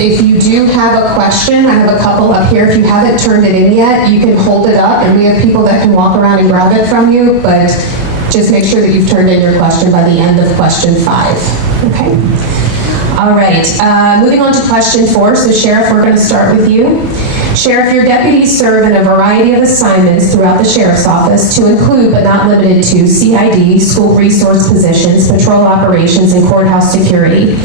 if you do have a question, I have a couple up here. If you haven't turned it in yet, you can hold it up, and we have people that can walk around and grab it from you, but just make sure that you've turned in your question by the end of question 5. Okay? All right, moving on to question 4. So Sheriff, we're going to start with you. Sheriff, your deputies serve in a variety of assignments throughout the Sheriff's Office to include, but not limited to, CID, school resource positions, patrol operations, and courthouse security.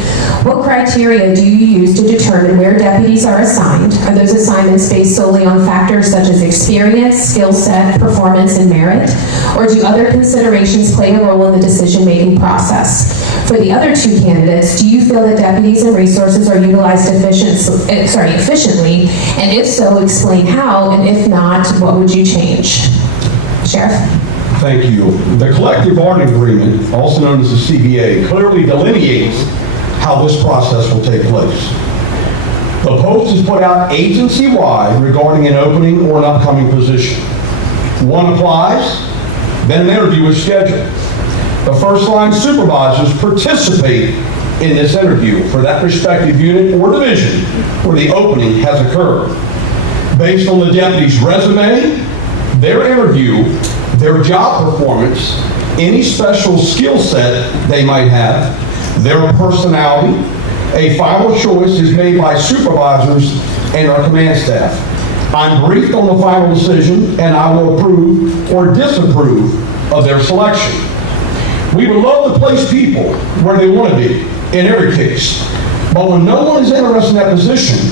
What criteria do you use to determine where deputies are assigned? Are those assignments based solely on factors such as experience, skill set, performance, and merit? Or do other considerations play a role in the decision-making process? For the other 2 candidates, do you feel that deputies and resources are utilized efficiently? And if so, explain how, and if not, what would you change? Sheriff? Thank you. The collective bargaining agreement, also known as the CBA, clearly delineates how this process will take place. The post is put out agency-wide regarding an opening or an upcoming position. One applies, then an interview is scheduled. The first-line supervisors participate in this interview for that respective unit or division where the opening has occurred. Based on the deputy's resume, their interview, their job performance, any special skill set they might have, their personality, a final choice is made by supervisors and our command staff. I'm briefed on the final decision, and I will approve or disapprove of their selection. We would love to place people where they want to be, in every case. But when no one is interested in that position,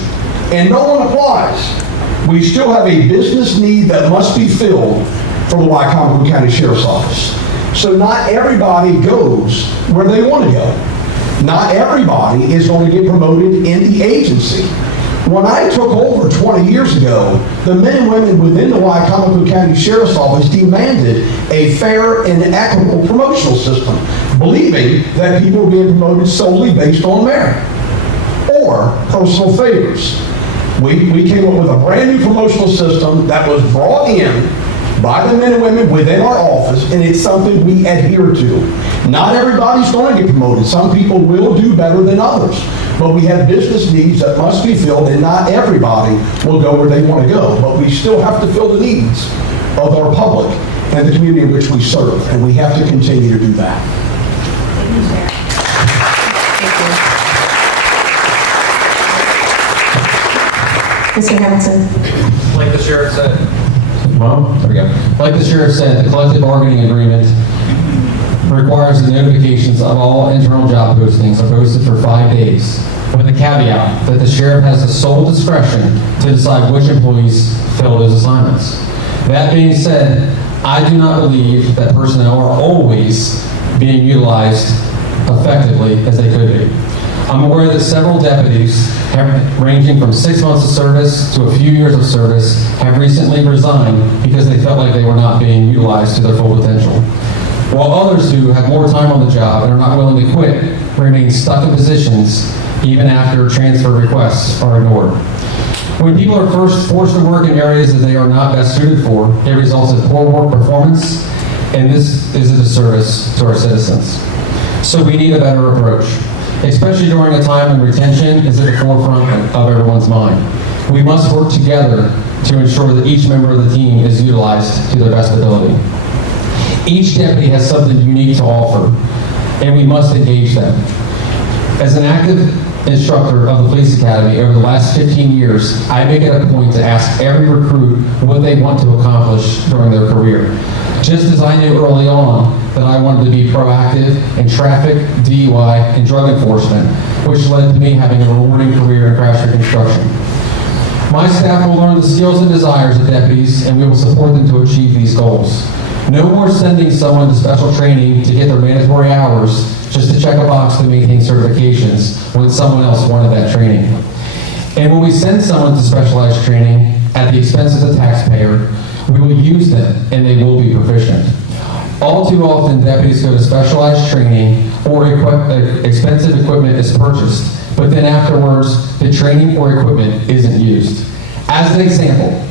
and no one applies, we still have a business need that must be filled for the Wycomico County Sheriff's Office. So not everybody goes where they want to go. Not everybody is going to get promoted in the agency. When I took over 20 years ago, the men and women within the Wycomico County Sheriff's Office demanded a fair and equitable promotional system, believing that people were being promoted solely based on merit or personal favors. We came up with a brand new promotional system that was brought in by the men and women within our office, and it's something we adhere to. Not everybody's going to get promoted. Some people will do better than others. But we have business needs that must be filled, and not everybody will go where they want to go. But we still have to fill the needs of our public and the community in which we serve, and we have to continue to do that. Thank you. Mr. Hamilton. Like the sheriff said, there we go. Like the sheriff said, the collective bargaining agreement requires the notifications of all internal job postings are posted for 5 days, with a caveat that the sheriff has the sole discretion to decide which employees fill those assignments. That being said, I do not believe that personnel are always being utilized effectively as they could be. I'm aware that several deputies, ranging from 6 months of service to a few years of service, have recently resigned because they felt like they were not being utilized to their full potential. While others who have more time on the job and are not willing to quit remain stuck in positions even after transfer requests are ignored. When people are first forced to work in areas that they are not best suited for, it results in poor work performance, and this is a disservice to our citizens. So we need a better approach, especially during a time when retention is at the forefront of everyone's mind. We must work together to ensure that each member of the team is utilized to their best ability. Each deputy has something unique to offer, and we must engage them. As an active instructor of the police academy over the last 15 years, I make it a point to ask every recruit what they want to accomplish during their career. Just as I knew early on that I wanted to be proactive in traffic, DUI, and drug enforcement, which led to me having a rewarding career in crash reconstruction. My staff will learn the skills and desires of deputies, and we will support them to achieve these goals. No more sending someone to special training to get their mandatory hours just to check a box to maintain certifications when someone else wanted that training. And when we send someone to specialized training at the expense of the taxpayer, we will use them and they will be proficient. All too often, deputies go to specialized training or expensive equipment is purchased, but then afterwards, the training or equipment isn't used. As an example,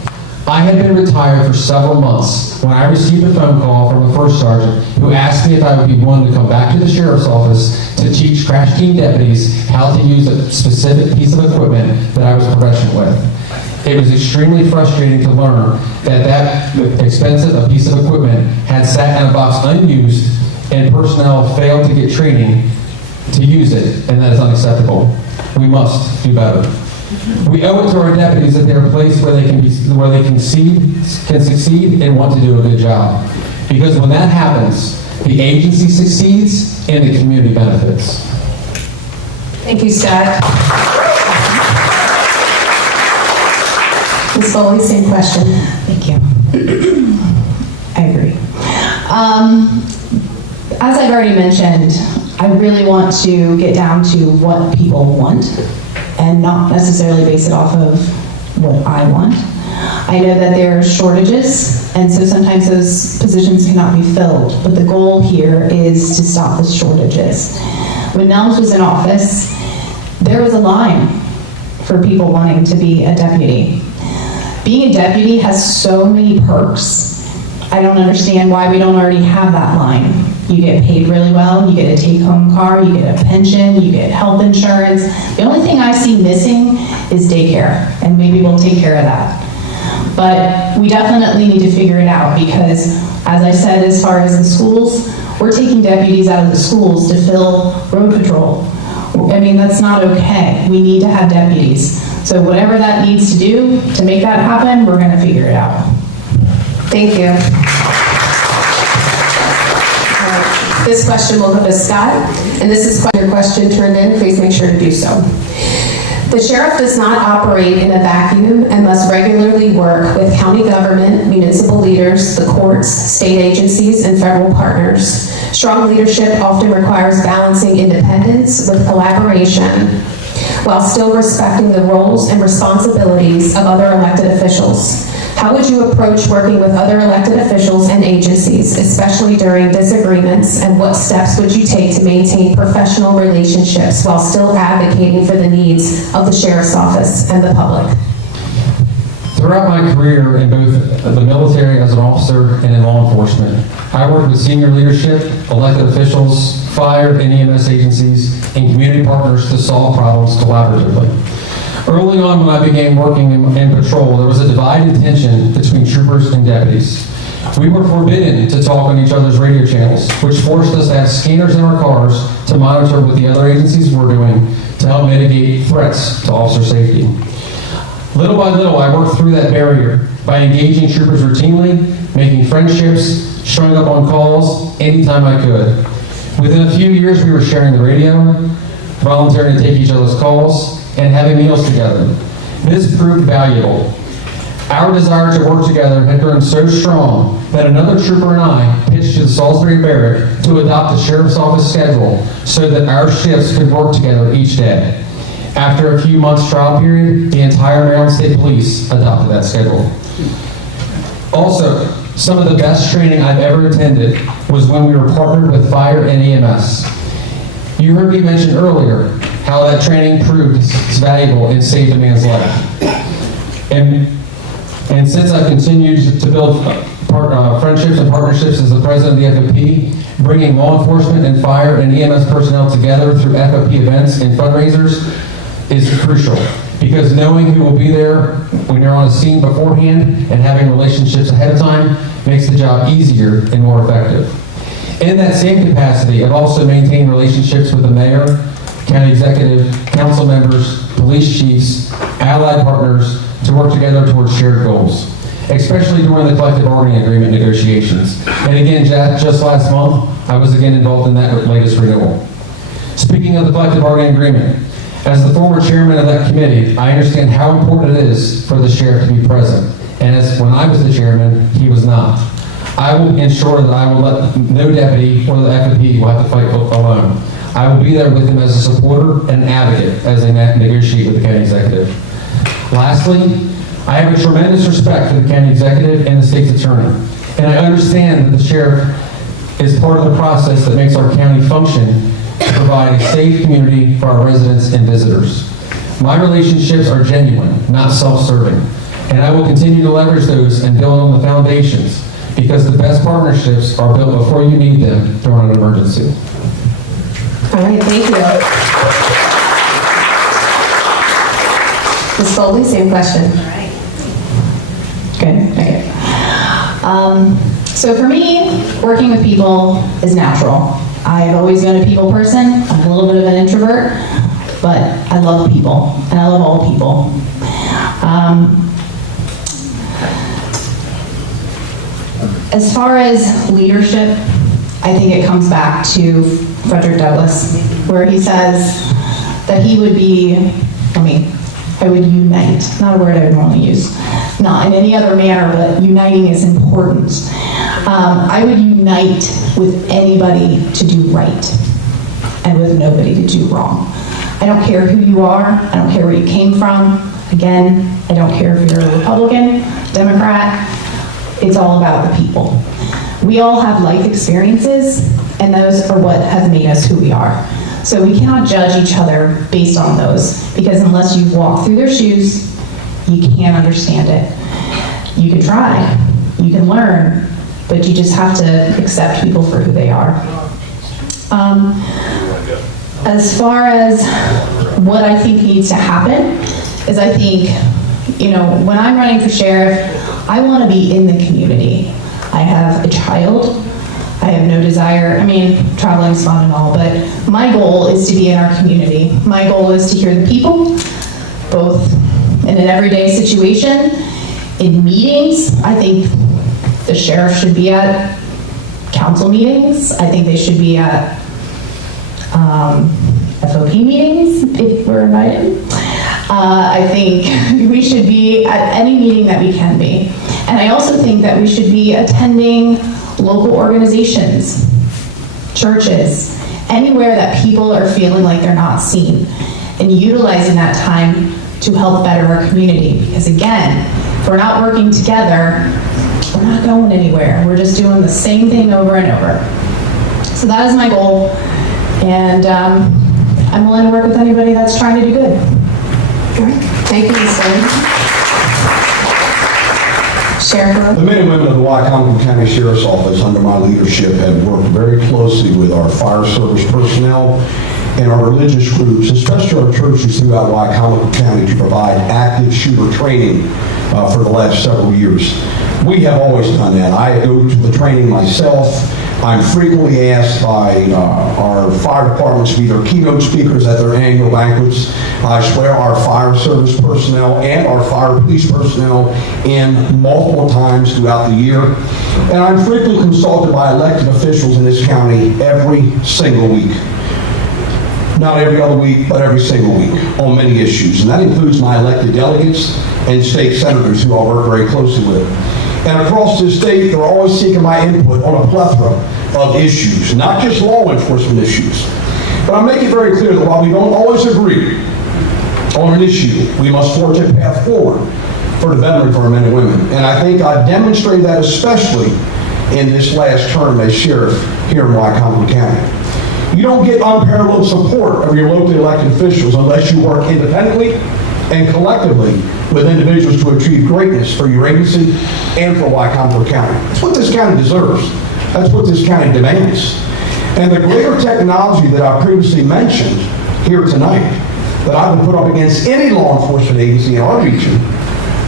I had been retired for several months when I received a phone call from a first sergeant who asked me if I would be willing to come back to the sheriff's office to teach crash team deputies how to use a specific piece of equipment that I was proficient with. It was extremely frustrating to learn that expensive a piece of equipment had sat in a box unused and personnel failed to get training to use it, and that is unacceptable. We must do better. We owe it to our deputies that they are placed where they can succeed and want to do a good job. Because when that happens, the agency succeeds and the community benefits. Thank you, Scott. Ms. Foley, same question. Thank you. I agree. As I've already mentioned, I really want to get down to what people want and not necessarily base it off of what I want. I know that there are shortages, and so sometimes those positions cannot be filled, but the goal here is to stop the shortages. When Nelms was in office, there was a line for people wanting to be a deputy. Being a deputy has so many perks. I don't understand why we don't already have that line. You get paid really well, you get a take-home car, you get a pension, you get health insurance. The only thing I see missing is daycare, and maybe we'll take care of that. But we definitely need to figure it out because, as I said, as far as the schools, we're taking deputies out of the schools to fill road patrol. I mean, that's not okay. We need to have deputies. So whatever that needs to do to make that happen, we're gonna figure it out. Thank you. This question will go to Scott, and this is your question turned in. Please make sure to do so. The sheriff does not operate in a vacuum and must regularly work with county government, municipal leaders, the courts, state agencies, and federal partners. Strong leadership often requires balancing independence with collaboration while still respecting the roles and responsibilities of other elected officials. How would you approach working with other elected officials and agencies, especially during disagreements, and what steps would you take to maintain professional relationships while still advocating for the needs of the sheriff's office and the public? Throughout my career in both the military as an officer and in law enforcement, I worked with senior leadership, elected officials, fire and EMS agencies, and community partners to solve problems collaboratively. Early on when I began working in patrol, there was a divided tension between troopers and deputies. We were forbidden to talk on each other's radio channels, which forced us to have scanners in our cars to monitor what the other agencies were doing to help mitigate threats to officer safety. Little by little, I worked through that barrier by engaging troopers routinely, making friendships, showing up on calls anytime I could. Within a few years, we were sharing the radio, volunteering to take each other's calls, and having meals together. This proved valuable. Our desire to work together had grown so strong that another trooper and I pitched to the Salisbury Barrack to adopt the sheriff's office schedule so that our shifts could work together each day. After a few months trial period, the entire Maryland State Police adopted that schedule. Also, some of the best training I've ever attended was when we were partnered with fire and EMS. You heard me mention earlier how that training proved valuable and saved a man's life. And since I've continued to build friendships and partnerships as the president of the FOP, bringing law enforcement and fire and EMS personnel together through FOP events and fundraisers is crucial. Because knowing who will be there when you're on a scene beforehand and having relationships ahead of time makes the job easier and more effective. In that same capacity, I've also maintained relationships with the mayor, county executive, council members, police chiefs, allied partners to work together towards shared goals, especially during the collective bargaining agreement negotiations. And again, just last month, I was again involved in that latest renewal. Speaking of the collective bargaining agreement, as the former chairman of that committee, I understand how important it is for the sheriff to be present. And as when I was the chairman, he was not. I will ensure that I will let no deputy or the FOP will have to fight alone. I will be there with him as a supporter and an advocate as they negotiate with the county executive. Lastly, I have a tremendous respect for the county executive and the state's attorney. And I understand that the sheriff is part of the process that makes our county function to provide a safe community for our residents and visitors. My relationships are genuine, not self-serving. And I will continue to leverage those and build on the foundations, because the best partnerships are built before you need them during an emergency. All right, thank you. Ms. Foley, same question. Good, okay. So for me, working with people is natural. I've always been a people person. I'm a little bit of an introvert, but I love people, and I love all people. As far as leadership, I think it comes back to Frederick Douglass, where he says that he would be, I would unite, not a word I would normally use, not in any other manner, but uniting is important. I would unite with anybody to do right and with nobody to do wrong. I don't care who you are, I don't care where you came from. Again, I don't care if you're a Republican, Democrat, it's all about the people. We all have life experiences, and those are what have made us who we are. So we cannot judge each other based on those, because unless you've walked through their shoes, you can't understand it. You can try, you can learn, but you just have to accept people for who they are. As far as what I think needs to happen, is I think, when I'm running for sheriff, I want to be in the community. I have a child. I have no desire, traveling's fun and all, but my goal is to be in our community. My goal is to hear the people, both in an everyday situation, in meetings. I think the sheriff should be at council meetings. I think they should be at FOP meetings, if we're invited. I think we should be at any meeting that we can be. And I also think that we should be attending local organizations, churches, anywhere that people are feeling like they're not seen, and utilizing that time to help better our community. Because again, if we're not working together, we're not going anywhere. We're just doing the same thing over and over. So that is my goal, and I'm willing to work with anybody that's trying to do good. All right, thank you, Ms. Foley. Sheriff. The men and women of the Wycombe County Sheriff's Office under my leadership have worked very closely with our fire service personnel and our religious groups, especially our churches throughout Wycombe County, to provide active shooter training for the last several years. We have always done that. I go to the training myself. I'm frequently asked by our fire departments to be their keynote speakers at their annual banquets. I swear our fire service personnel and our fire police personnel in multiple times throughout the year. And I'm frequently consulted by elected officials in this county every single week. Not every other week, but every single week on many issues. And that includes my elected delegates and state senators who I work very closely with. And across this state, they're always seeking my input on a plethora of issues, not just law enforcement issues. But I make it very clear that while we don't always agree on an issue, we must forge a path forward for the betterment of our men and women. And I think I've demonstrated that especially in this last term as sheriff here in Wycombe County. You don't get unparalleled support of your locally elected officials unless you work independently and collectively with individuals to achieve greatness for your agency and for Wycombe County. That's what this county deserves. That's what this county demands. And the greater technology that I previously mentioned here tonight, that I would put up against any law enforcement agency in our region,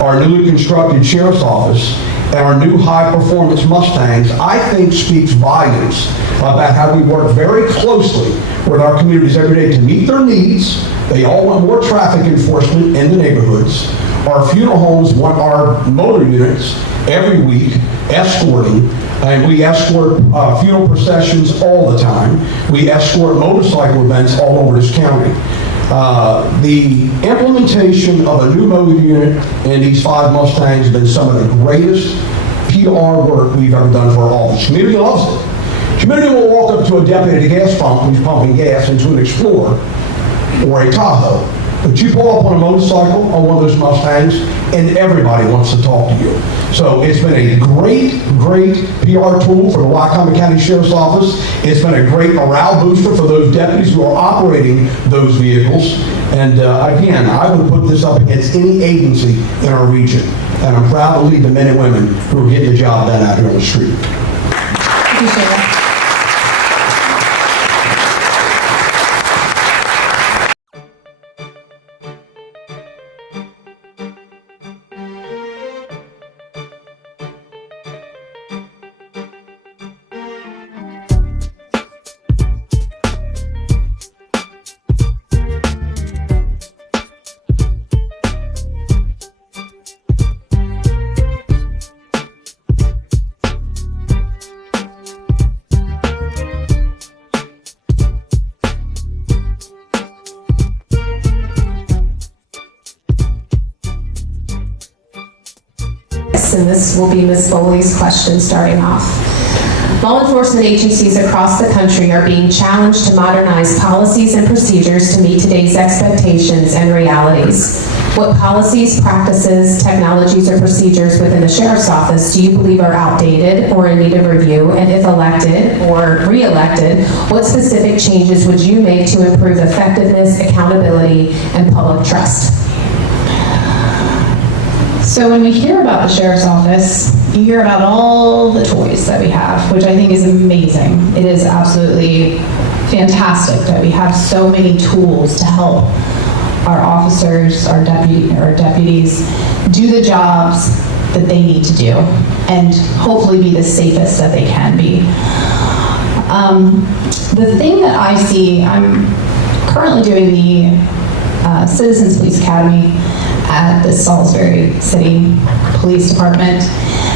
our newly constructed sheriff's office, and our new high-performance Mustangs, I think speaks volumes about how we work very closely with our communities every day to meet their needs. They all want more traffic enforcement in the neighborhoods. Our funeral homes want our motor units every week escorting, and we escort funeral processions all the time. We escort motorcycle events all over this county. The implementation of a new motor unit in these 5 Mustangs has been some of the greatest PR work we've ever done for our office. Community loves it. Community will walk up to a deputy at a gas pump who's pumping gas into an Explorer or a Tahoe. But you pull up on a motorcycle on one of those Mustangs, and everybody wants to talk to you. So it's been a great, great PR tool for the Wycombe County Sheriff's Office. It's been a great morale booster for those deputies who are operating those vehicles. And again, I would put this up against any agency in our region. And I'm proud to lead the men and women who are getting the job done out here on the street. Thank you, Sheriff. And this will be Ms. Foley's question starting off. Law enforcement agencies across the country are being challenged to modernize policies and procedures to meet today's expectations and realities. What policies, practices, technologies, or procedures within the Sheriff's Office do you believe are outdated or in need of review? And if elected or re-elected, what specific changes would you make to improve effectiveness, accountability, and public trust? So when we hear about the Sheriff's Office, you hear about all the toys that we have, which I think is amazing. It is absolutely fantastic that we have so many tools to help our officers, our deputies do the jobs that they need to do and hopefully be the safest that they can be. The thing that I see, I'm currently doing the Citizens Police Academy at the Salisbury City Police Department.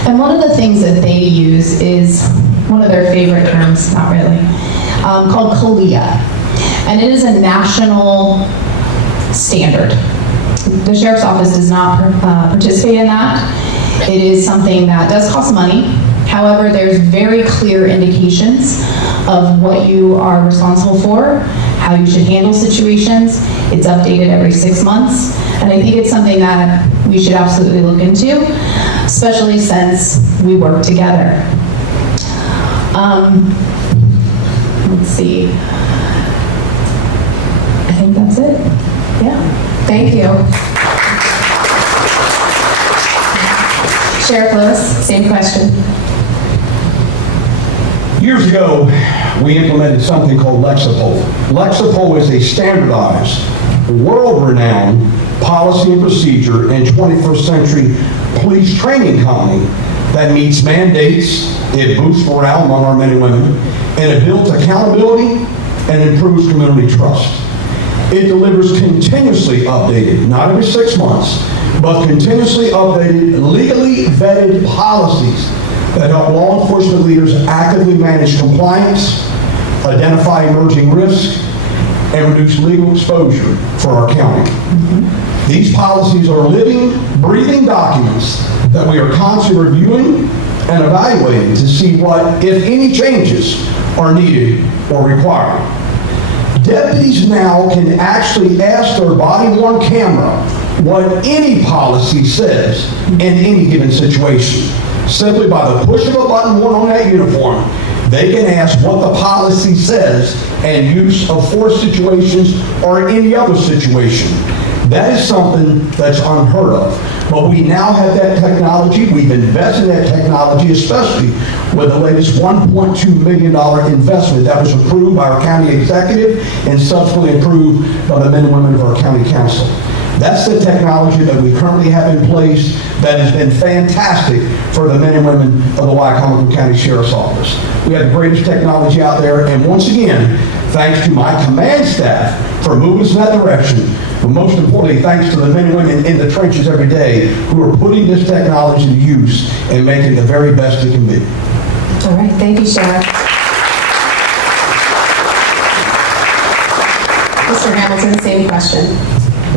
And one of the things that they use is one of their favorite terms, not really, called CALIA. And it is a national standard. The Sheriff's Office does not participate in that. It is something that does cost money. However, there's very clear indications of what you are responsible for, how you should handle situations. It's updated every 6 months. And I think it's something that we should absolutely look into, especially since we work together. Let's see. I think that's it. Yeah. Thank you. Sheriff Lewis, same question. Years ago, we implemented something called Lexapol. Lexapol is a standardized, world-renowned policy and procedure and 21st century police training company that meets mandates, it boosts morale among our men and women, and it builds accountability and improves community trust. It delivers continuously updated, not every 6 months, but continuously updated, legally vetted policies that help law enforcement leaders actively manage compliance, identify emerging risks, and reduce legal exposure for our county. These policies are living, breathing documents that we are constantly reviewing and evaluating to see what, if any, changes are needed or required. Deputies now can actually ask their body-worn camera what any policy says in any given situation. Simply by the push of a button worn on that uniform, they can ask what the policy says and use of force situations or any other situation. That is something that's unheard of. But we now have that technology. We've invested in that technology, especially with the latest $1.2 million investment that was approved by our county executive and subsequently approved by the men and women of our county council. That's the technology that we currently have in place that has been fantastic for the men and women of the Wycomico County Sheriff's Office. We have the greatest technology out there, and once again, thanks to my command staff for moving us in that direction, but most importantly, thanks to the men and women in the trenches every day who are putting this technology to use and making it the very best it can be. All right, thank you, Sheriff. Mr. Hamilton, same question.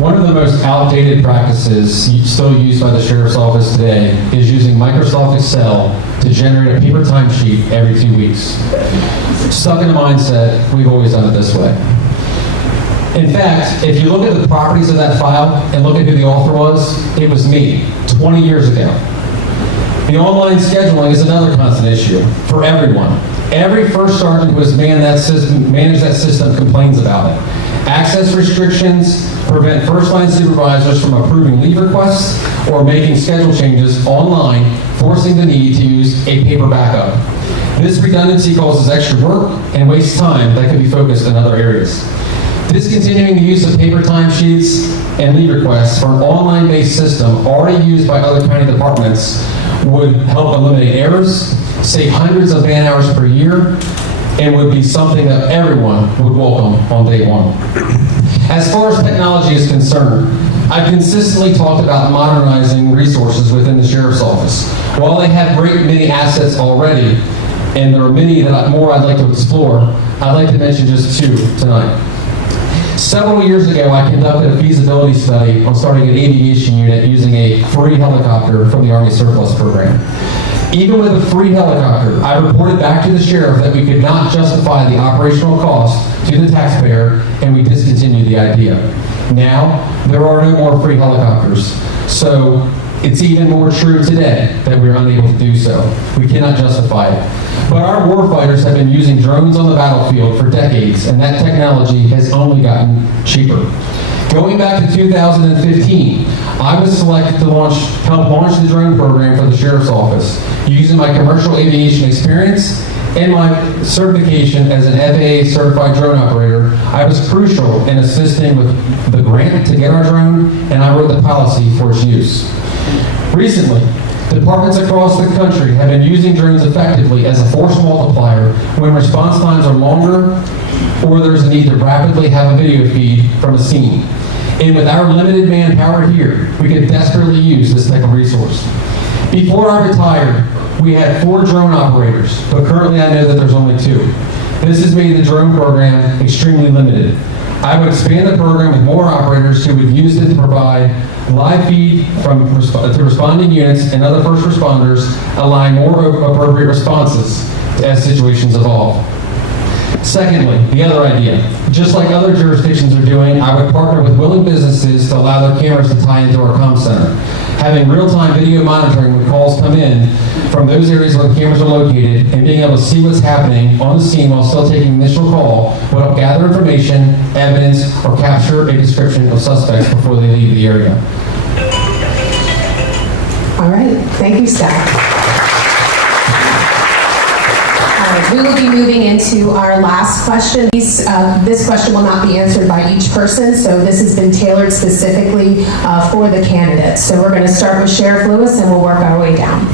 One of the most outdated practices still used by the Sheriff's Office today is using Microsoft Excel to generate a paper timesheet every 2 weeks. Stuck in a mindset, we've always done it this way. In fact, if you look at the properties of that file and look at who the author was, it was me, 20 years ago. The online scheduling is another constant issue for everyone. Every first sergeant who has managed that system complains about it. Access restrictions, prevent first-line supervisors from approving leave requests or making schedule changes online, forcing the need to use a paper backup. This redundancy causes extra work and wastes time that could be focused in other areas. Discontinuing the use of paper timesheets and leave requests for an online-based system already used by other county departments would help eliminate errors, save hundreds of man hours per year, and would be something that everyone would welcome on day one. As far as technology is concerned, I've consistently talked about modernizing resources within the Sheriff's Office. While they have great many assets already, and there are many that more I'd like to explore, I'd like to mention just two tonight. Several years ago, I conducted a feasibility study on starting an aviation unit using a free helicopter from the Army Surplus Program. Even with a free helicopter, I reported back to the sheriff that we could not justify the operational cost to the taxpayer, and we discontinued the idea. Now, there are no more free helicopters, so it's even more true today that we are unable to do so. We cannot justify it. But our warfighters have been using drones on the battlefield for decades, and that technology has only gotten cheaper. Going back to 2015, I was selected to help launch the drone program for the Sheriff's Office. Using my commercial aviation experience and my certification as an FAA certified drone operator, I was crucial in assisting with the grant to get our drone, and I wrote the policy for its use. Recently, departments across the country have been using drones effectively as a force multiplier when response times are longer or there's a need to rapidly have a video feed from a scene. And with our limited manpower here, we could desperately use this type of resource. Before I retired, we had 4 drone operators, but currently I know that there's only 2. This has made the drone program extremely limited. I would expand the program with more operators who would use it to provide live feed to responding units and other first responders, allowing more appropriate responses as situations evolve. Secondly, the other idea. Just like other jurisdictions are doing, I would partner with willing businesses to allow their cameras to tie into our comm center. Having real-time video monitoring when calls come in from those areas where the cameras are located and being able to see what's happening on the scene while still taking initial call will help gather information, evidence, or capture a description of suspects before they leave the area. All right, thank you, staff. We will be moving into our last question. This question will not be answered by each person, so this has been tailored specifically for the candidates. So we're going to start with Sheriff Lewis and we'll work our way down.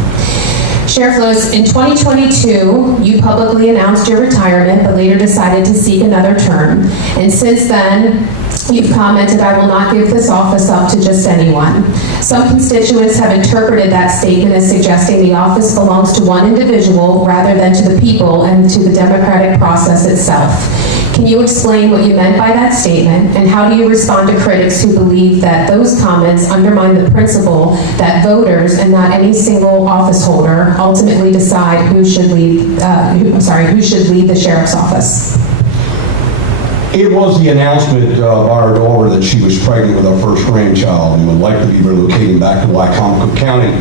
Sheriff Lewis, in 2022, you publicly announced your retirement, but later decided to seek another term. And since then, you've commented, "I will not give this office up to just anyone." Some constituents have interpreted that statement as suggesting the office belongs to one individual rather than to the people and to the democratic process itself. Can you explain what you meant by that statement, and how do you respond to critics who believe that those comments undermine the principle that voters and not any single office holder ultimately decide who should lead the sheriff's office? It was the announcement by our daughter that she was pregnant with our first grandchild and would likely be relocating back to Wycomico County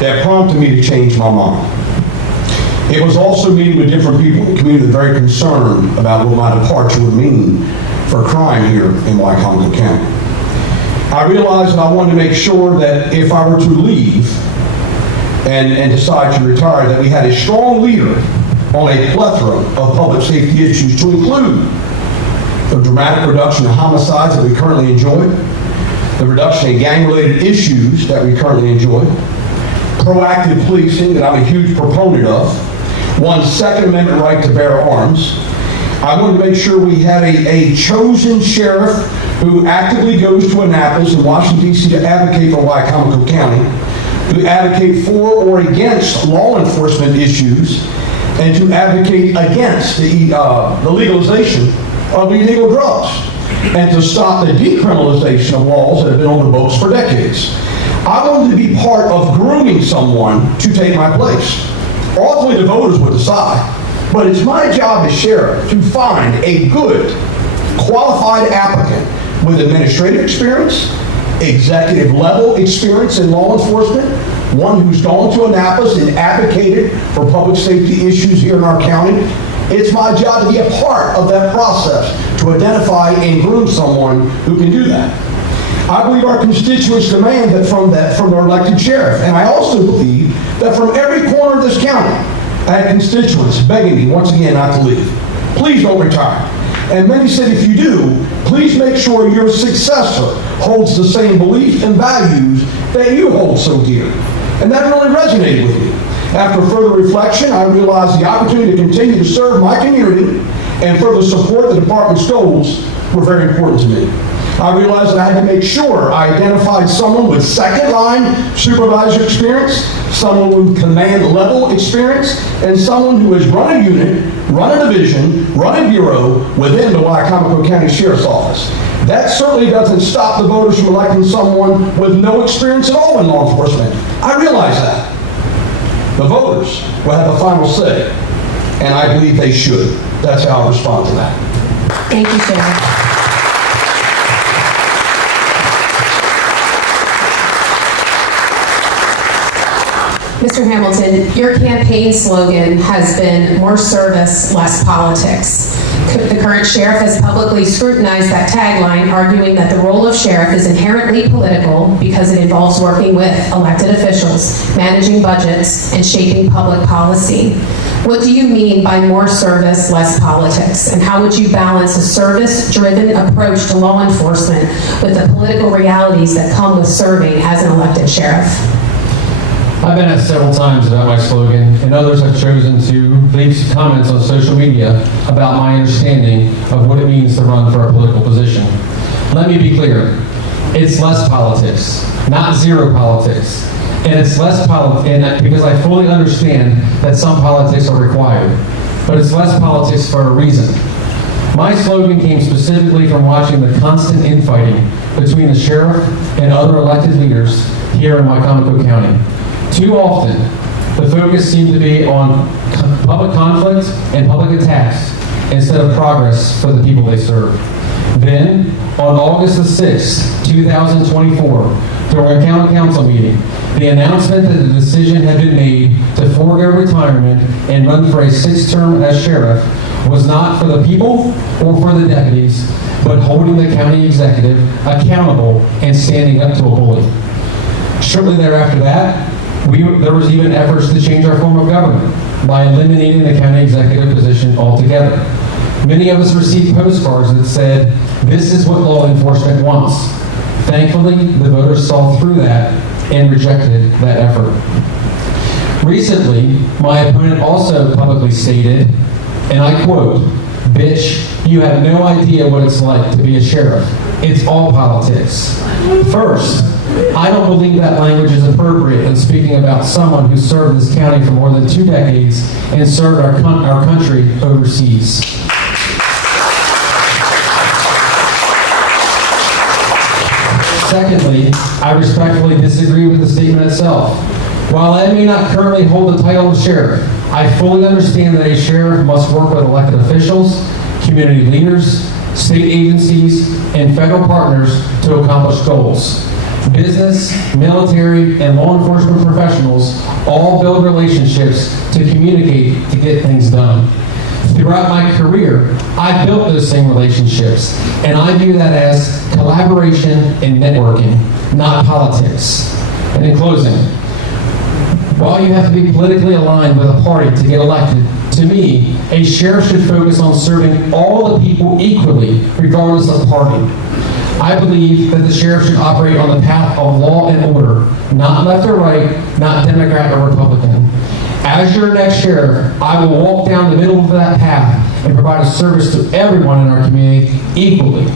that prompted me to change my mind. It was also meeting with different people in the community very concerned about what my departure would mean for crime here in Wycomico County. I realized that I wanted to make sure that if I were to leave and decide to retire, that we had a strong leader on a plethora of public safety issues, to include the dramatic reduction in homicides that we currently enjoy, the reduction in gang-related issues that we currently enjoy, proactive policing that I'm a huge proponent of, one's Second Amendment right to bear arms. I wanted to make sure we had a chosen sheriff who actively goes to Annapolis and Washington, D.C. to advocate for Wycomico County, to advocate for or against law enforcement issues, and to advocate against the legalization of illegal drugs, and to stop the decriminalization of laws that have been on the books for decades. I wanted to be part of grooming someone to take my place. Ultimately, the voters would decide, but it's my job as sheriff to find a good, qualified applicant with administrative experience, executive level experience in law enforcement, one who's gone to Annapolis and advocated for public safety issues here in our county. It's my job to be a part of that process, to to identify and groom someone who can do that. I believe our constituents demand that from their elected sheriff. And I also believe that from every corner of this county, I have constituents begging me once again not to leave. Please don't retire. And many said if you do, please make sure your successor holds the same beliefs and values that you hold so dear. And that really resonated with me. After further reflection, I realized the opportunity to continue to serve my community and further support the department's goals were very important to me. I realized that I had to make sure I identified someone with second-line supervisor experience, someone with command-level experience, and someone who has run a unit, run a division, run a bureau within the Wycomico County Sheriff's Office. That certainly doesn't stop the voters from electing someone with no experience at all in law enforcement. I realize that. The voters will have the final say, and I believe they should. That's how I respond to that. Thank you, Sheriff. Mr. Hamilton, your campaign slogan has been more service, less politics. The current sheriff has publicly scrutinized that tagline, arguing that the role of sheriff is inherently political because it involves working with elected officials, managing budgets, and shaping public policy. What do you mean by more service, less politics? And how would you balance a service-driven approach to law enforcement with the political realities that come with serving as an elected sheriff? I've been asked several times about my slogan, and others have chosen to leave comments on social media about my understanding of what it means to run for a political position. Let me be clear. It's less politics, not zero politics. And it's less politics, because I fully understand that some politics are required. But it's less politics for a reason. My slogan came specifically from watching the constant infighting between the sheriff and other elected leaders here in Wycomico County. Too often, the focus seemed to be on public conflict and public attacks instead of progress for the people they serve. Then, on August the 6th, 2024, during a county council meeting, the announcement that the decision had been made to forego retirement and run for a 6th term as sheriff was not for the people or for the deputies, but holding the county executive accountable and standing up to a bully. Shortly thereafter that, there was even efforts to change our form of government by eliminating the county executive position altogether. Many of us received postcards that said, "This is what law enforcement wants." Thankfully, the voters saw through that and rejected that effort. Recently, my opponent also publicly stated, and I quote, "Bitch, you have no idea what it's like to be a sheriff. It's all politics." First, I don't believe that language is appropriate in speaking about someone who served this county for more than 2 decades and served our country overseas. Secondly, I respectfully disagree with the statement itself. While I may not currently hold the title of sheriff, I fully understand that a sheriff must work with elected officials, community leaders, state agencies, and federal partners to accomplish goals. Business, military, and law enforcement professionals all build relationships to communicate to get things done. Throughout my career, I built those same relationships, and I view that as collaboration and networking, not politics. And in closing, while you have to be politically aligned with a party to get elected, to me, a sheriff should focus on serving all the people equally, regardless of party. I believe that the sheriff should operate on the path of law and order, not left or right, not Democrat or Republican. As your next sheriff, I will walk down the middle of that path and provide a service to everyone in our community equally.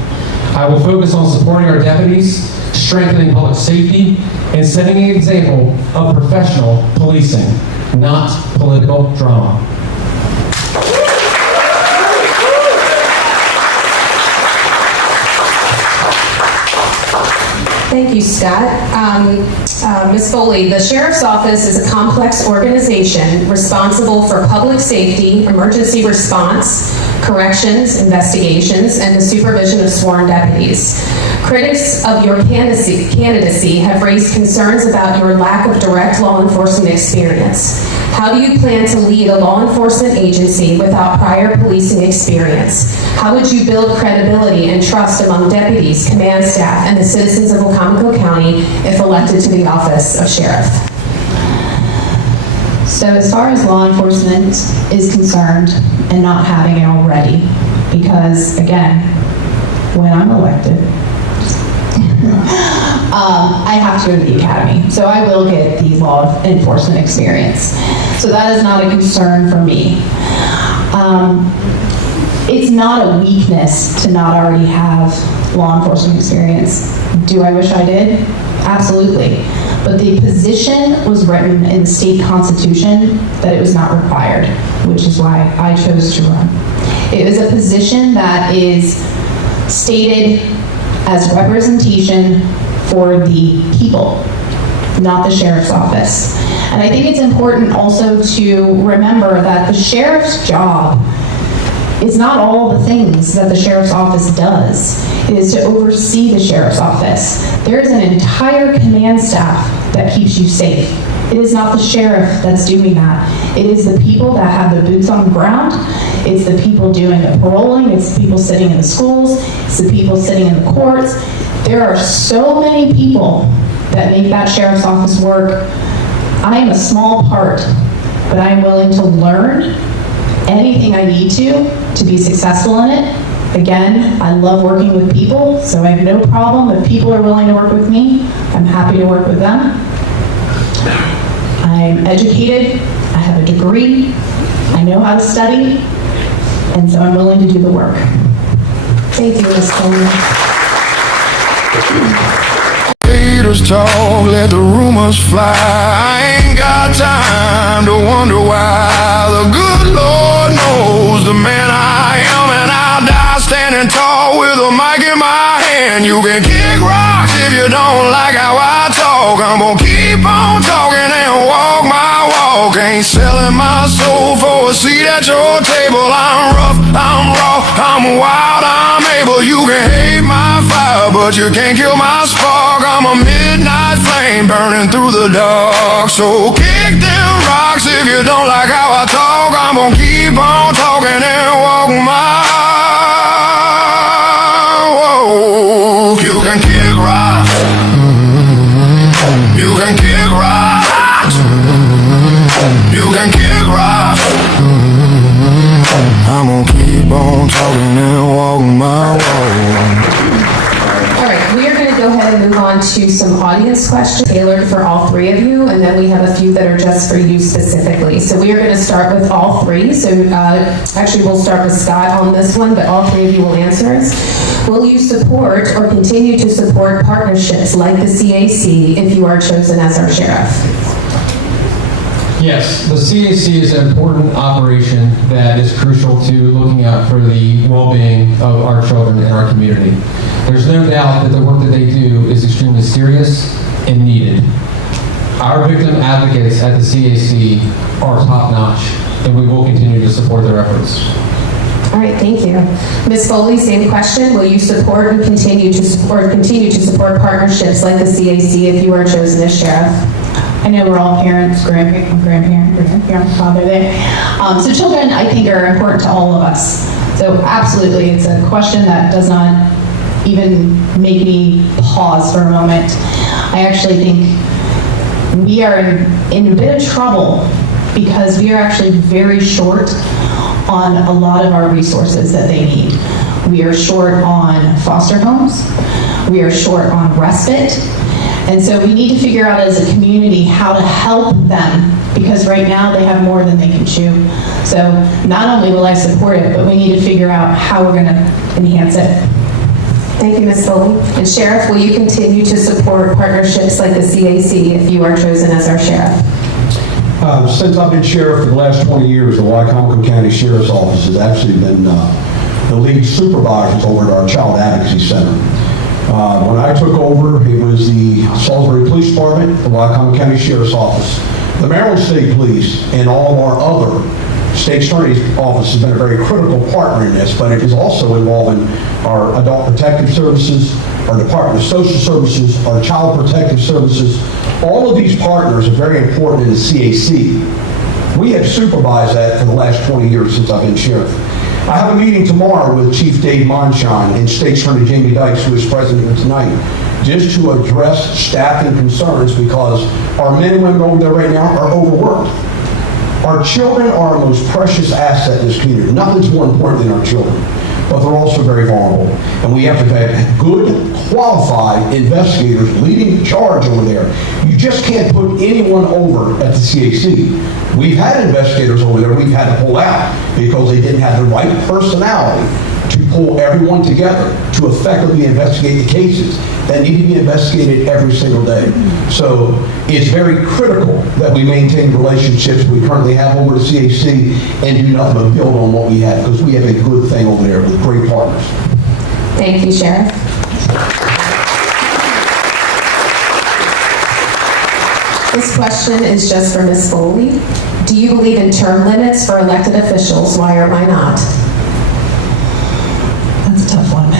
I will focus on supporting our deputies, strengthening public safety, and setting an example of professional policing, not political drama. Thank you, Scott. Ms. Foley, the Sheriff's Office is a complex organization responsible for public safety, emergency response, corrections, investigations, and the supervision of sworn deputies. Critics of your candidacy have raised concerns about your lack of direct law enforcement experience. How do you plan to lead a law enforcement agency without prior policing experience? How would you build credibility and trust among deputies, command staff, and the citizens of Wacomico County if elected to the office of sheriff? So as far as law enforcement is concerned, and not having it already, because again, when I'm elected, I have to go to the academy. So I will get the law enforcement experience. So that is not a concern for me. It's not a weakness to not already have law enforcement experience. Do I wish I did? Absolutely. But the position was written in the state constitution that it was not required, which is why I chose to run. It was a position that is stated as representation for the people, not the sheriff's office. And I think it's important also to remember that the sheriff's job is not all the things that the sheriff's office does. It is to oversee the sheriff's office. There is an entire command staff that keeps you safe. It is not the sheriff that's doing that. It is the people that have the boots on the ground. It's the people doing the paroling. It's the people sitting in the schools. It's the people sitting in the courts. There are so many people that make that sheriff's office work. I am a small part, but I am willing to learn anything I need to be successful in it. Again, I love working with people, so I have no problem. If people are willing to work with me, I'm happy to work with them. I'm educated, I have a degree, I know how to study, and so I'm willing to do the work. Thank you, Ms. Coleman. Haters talk, let the rumors fly. I ain't got time to wonder why. The good Lord knows the man I am, and I'll die standing tall with a mic in my hand. You can kick rocks if you don't like how I talk. I'm gonna keep on talking and walk my walk. Ain't selling my soul for a seat at your table. I'm rough, I'm raw, I'm wild, I'm able. You can hate my fire, but you can't kill my spark. I'm a midnight flame burning through the dark. So kick them rocks if you don't like how I talk. I'm gonna keep on talking and walk my walk. You can kick rocks. You can kick rocks. You can kick rocks. I'm gonna keep on talking and walk my walk. All right, we are going to go ahead and move on to some audience questions tailored for all three of you, and then we have a few that are just for you specifically. So we are going to start with all three. So actually, we'll start with Scott on this one, but all three of you will answer it. Will you support or continue to support partnerships like the CAC if you are chosen as our sheriff? Yes, the CAC is an important operation that is crucial to looking out for the well-being of our children in our community. There's no doubt that the work that they do is extremely serious and needed. Our victim advocates at the CAC are top-notch, and we will continue to support their efforts. All right, thank you. Ms. Foley, same question. Will you support and continue to support partnerships like the CAC if you are chosen as sheriff? I know we're all parents, grandparent, father there. So children, I think, are important to all of us. So absolutely, it's a question that does not even make me pause for a moment. I actually think we are in a bit of trouble because we are actually very short on a lot of our resources that they need. We are short on foster homes. We are short on respite. And so we need to figure out as a community how to help them, because right now they have more than they can chew. So not only will I support it, but we need to figure out how we're going to enhance it. Thank you, Ms. Foley. And Sheriff, will you continue to support partnerships like the CAC if you are chosen as our sheriff? Since I've been sheriff for the last 20 years, the Wacomico County Sheriff's Office has actually been the lead supervisors over at our Child Advocacy Center. When I took over, it was the Salisbury Police Department, the Wacomico County Sheriff's Office, the Maryland State Police, and all of our other State Attorney's Office has been a very critical partner in this, but it is also involving our Adult Protective Services, our Department of Social Services, our Child Protective Services. All of these partners are very important in the CAC. We have supervised that for the last 20 years since I've been sheriff. I have a meeting tomorrow with Chief Dave Monshine and State Attorney Jamie Dykes, who is present here tonight, just to address staffing concerns because our men and women over there right now are overworked. Our children are our most precious asset in this community. Nothing's more important than our children, but they're also very vulnerable. And we have to have good, qualified investigators leading the charge over there. You just can't put anyone over at the CAC. We've had investigators over there we've had to pull out because they didn't have the right personality to pull everyone together to effectively investigate the cases that need to be investigated every single day. So it's very critical that we maintain relationships we currently have over at CAC and do nothing but build on what we have, because we have a good thing over there with great partners. Thank you, Sheriff. This question is just for Ms. Foley. Do you believe in term limits for elected officials? Why or why not? That's a tough one.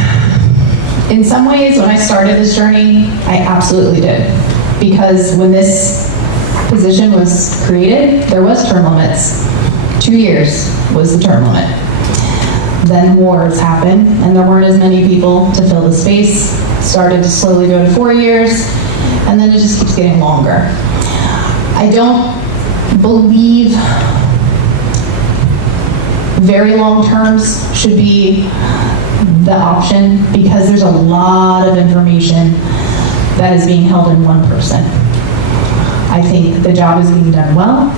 In some ways, when I started this journey, I absolutely did. Because when this position was created, there was term limits. 2 years was the term limit. Then wars happened, and there weren't as many people to fill the space. Started to slowly go to 4 years, and then it just keeps getting longer. I don't believe very long terms should be the option, because there's a lot of information that is being held in one person. I think the job is being done well,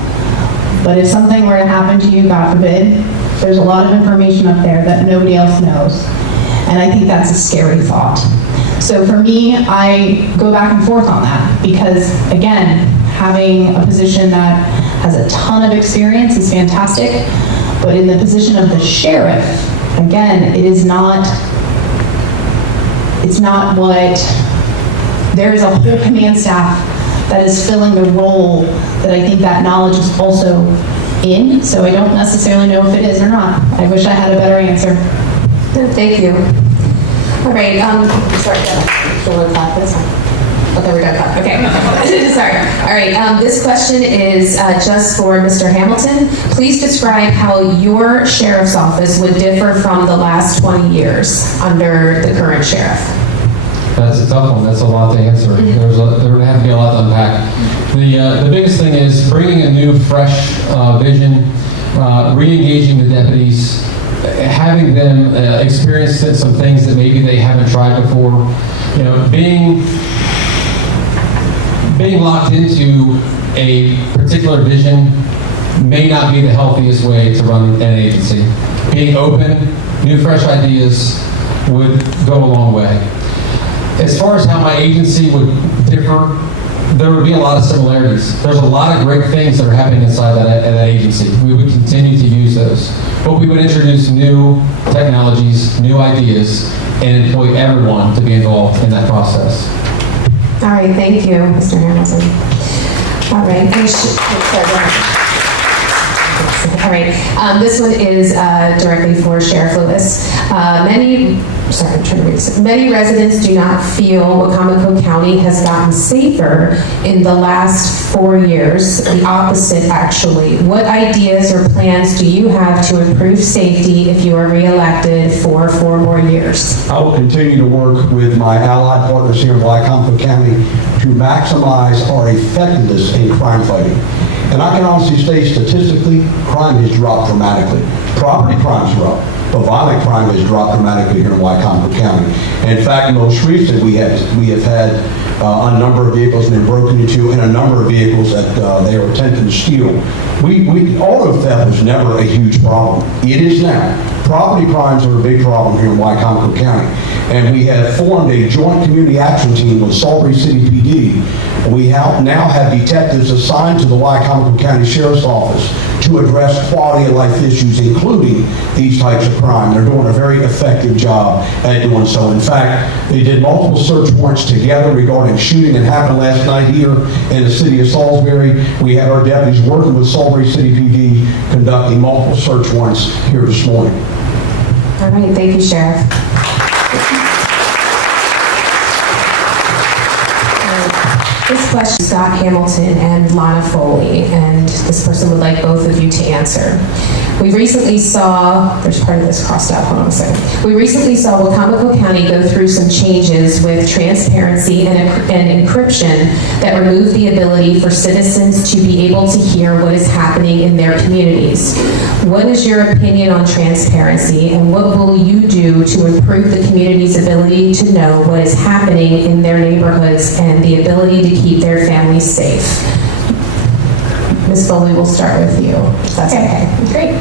but if something were to happen to you, God forbid, there's a lot of information up there that nobody else knows. And I think that's a scary thought. So for me, I go back and forth on that, because again, having a position that has a ton of experience is fantastic, but in the position of the sheriff, again, it's not what, there is a whole command staff that is filling the role that I think that knowledge is also in, so I don't necessarily know if it is or not. I wish I had a better answer. Thank you. All right, sorry, that's fine. Oh, there we go. Okay. Sorry. All right. This question is just for Mr. Hamilton. Please describe how your sheriff's office would differ from the last 20 years under the current sheriff. That's a tough one. That's a lot to answer. There would have to be a lot to unpack. The biggest thing is bringing a new, fresh vision, re-engaging the deputies, having them experience some things that maybe they haven't tried before. You know, being locked into a particular vision may not be the healthiest way to run an agency. Being open, new, fresh ideas would go a long way. As far as how my agency would differ, there would be a lot of similarities. There's a lot of great things that are happening inside that agency. We would continue to use those. But we would introduce new technologies, new ideas, and employ everyone to be involved in that process. All right. Thank you, Mr. Hamilton. All right. All right. This one is directly for Sheriff Lewis. Many residents do not feel Wacomico County has gotten safer in the last 4 years. The opposite, actually. What ideas or plans do you have to improve safety if you are reelected for 4 more years? I will continue to work with my allied partners here in Wacomico County to maximize our effectiveness in crime fighting. And I can honestly say, statistically, crime has dropped dramatically. Property crime's dropped, but violent crime has dropped dramatically here in Wacomico County. And in fact, most recently, we have had a number of vehicles been broken into, and a number of vehicles that they are attempting to steal. Auto theft was never a huge problem. It is now. Property crimes are a big problem here in Wacomico County. And we have formed a joint community action team with Salisbury City PD. We now have detectives assigned to the Wacomico County Sheriff's Office to address quality of life issues, including these types of crime. They're doing a very effective job at doing so. In fact, they did multiple search warrants together regarding violent shooting that happened last night here in the city of Salisbury. We had our deputies working with Salisbury City PD conducting multiple search warrants here this morning. All right, thank you, Sheriff. This question, Scott Hamilton and Lana Foley, and this person would like both of you to answer. We recently saw, there's part of this crossed out, hold on a second. We recently saw Wacomico County go through some changes with transparency and encryption that removed the ability for citizens to be able to hear what is happening in their communities. What is your opinion on transparency, and what will you do to improve the community's ability to know what is happening in their neighborhoods and the ability to keep their families safe? Ms. Foley, we'll start with you, if that's okay. Great.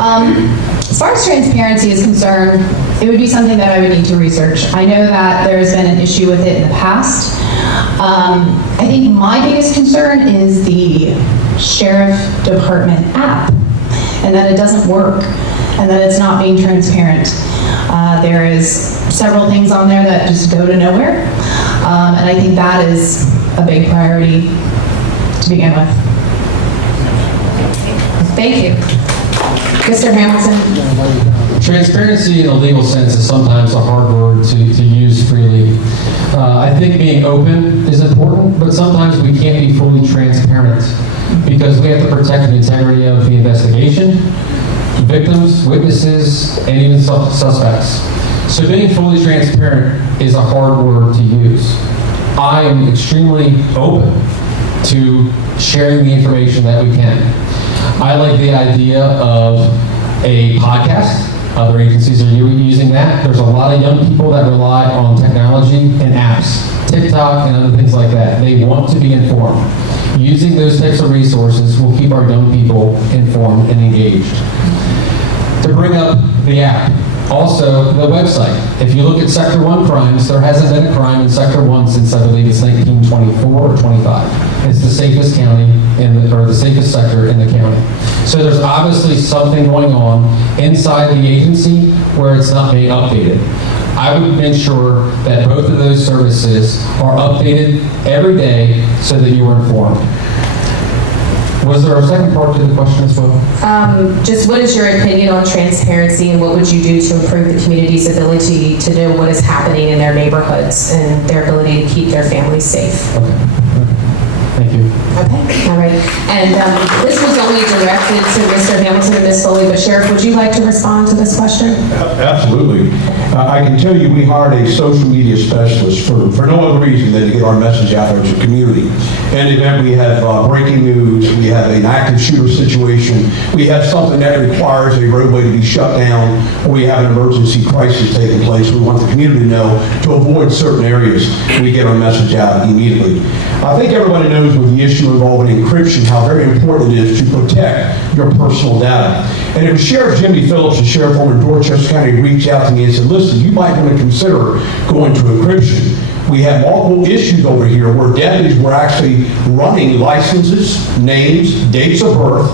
As far as transparency is concerned, it would be something that I would need to research. I know that there's been an issue with it in the past. I think my biggest concern is the Sheriff Department app, and that it doesn't work, and that it's not being transparent. There is several things on there that just go to nowhere, and I think that is a big priority to begin with. Thank you. Mr. Hamilton? Transparency in a legal sense is sometimes a hard word to use freely. I think being open is important, but sometimes we can't be fully transparent because we have to protect the integrity of the investigation, victims, witnesses, and even suspects. So being fully transparent is a hard word to use. I am extremely open to sharing the information that we can. I like the idea of a podcast. Other agencies are using that. There's a lot of young people that rely on technology and apps, TikTok and other things like that. They want to be informed. Using those types of resources will keep our young people informed and engaged. To bring up the app, also the website. If you look at Sector 1 crimes, there hasn't been a crime in Sector 1 since I believe it's 1924 or 25. It's the safest county or the safest sector in the county. So there's obviously something going on inside the agency where it's not being updated. I would ensure that both of those services are updated every day so that you are informed. Was there a second part to the question as well? Just what is your opinion on transparency, and what would you do to improve the community's ability to know what is happening in their neighborhoods and their ability to keep their families safe? Okay. Thank you. Okay, all right. And this was only directed to Mr. Hamilton and Ms. Foley, but Sheriff, would you like to respond to this question? Absolutely. I can tell you we hired a social media specialist for no other reason than to get our message out there to the community. In the event we have breaking news, we have an active shooter situation, we have something that requires a roadway to be shut down, or we have an emergency crisis taking place, we want the community to know to avoid certain areas, we get our message out immediately. I think everybody knows with the issue involving encryption how very important it is to protect your personal data. And if Sheriff Jimmy Phillips and Sheriff Foreman Dorchester County reached out to me and said, listen, you might want to consider going to encryption. We have multiple issues over here where deputies were actually running licenses, names, dates of birth,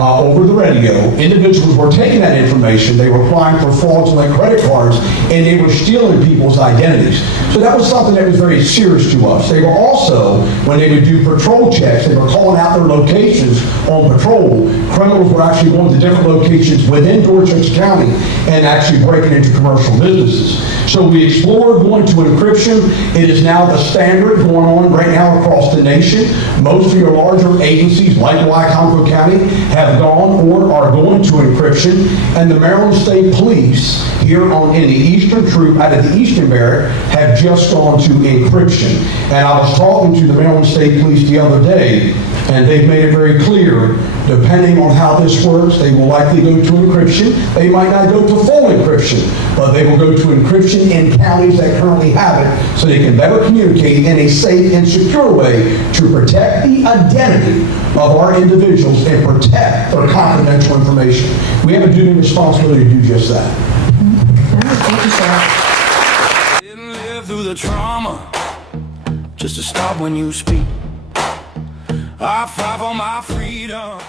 over the radio. Individuals were taking that information, they were applying for fraudulent credit cards, and they were stealing people's identities. So that was something that was very serious to us. They were also, when they would do patrol checks, they were calling out their locations on patrol. Criminals were actually going to different locations within Dorchester County and actually breaking into commercial businesses. So we explored going to encryption. It is now the standard going on right now across the nation. Most of your larger agencies, like Wycomico County, have gone or are going to encryption, and the Maryland State Police here in the Eastern Troop out of the Eastern Barrack have just gone to encryption. And I was talking to the Maryland State Police the other day, and they've made it very clear, depending on how this works, they will likely go to encryption. They might not go to full encryption, but they will go to encryption in counties that currently have it so they can better communicate in a safe and secure way to protect the identity of our individuals and protect their confidential information. We have a duty and responsibility to do just that. Thank you, Sheriff. Didn't live through the trauma just to stop when you speak. I fight for my freedom.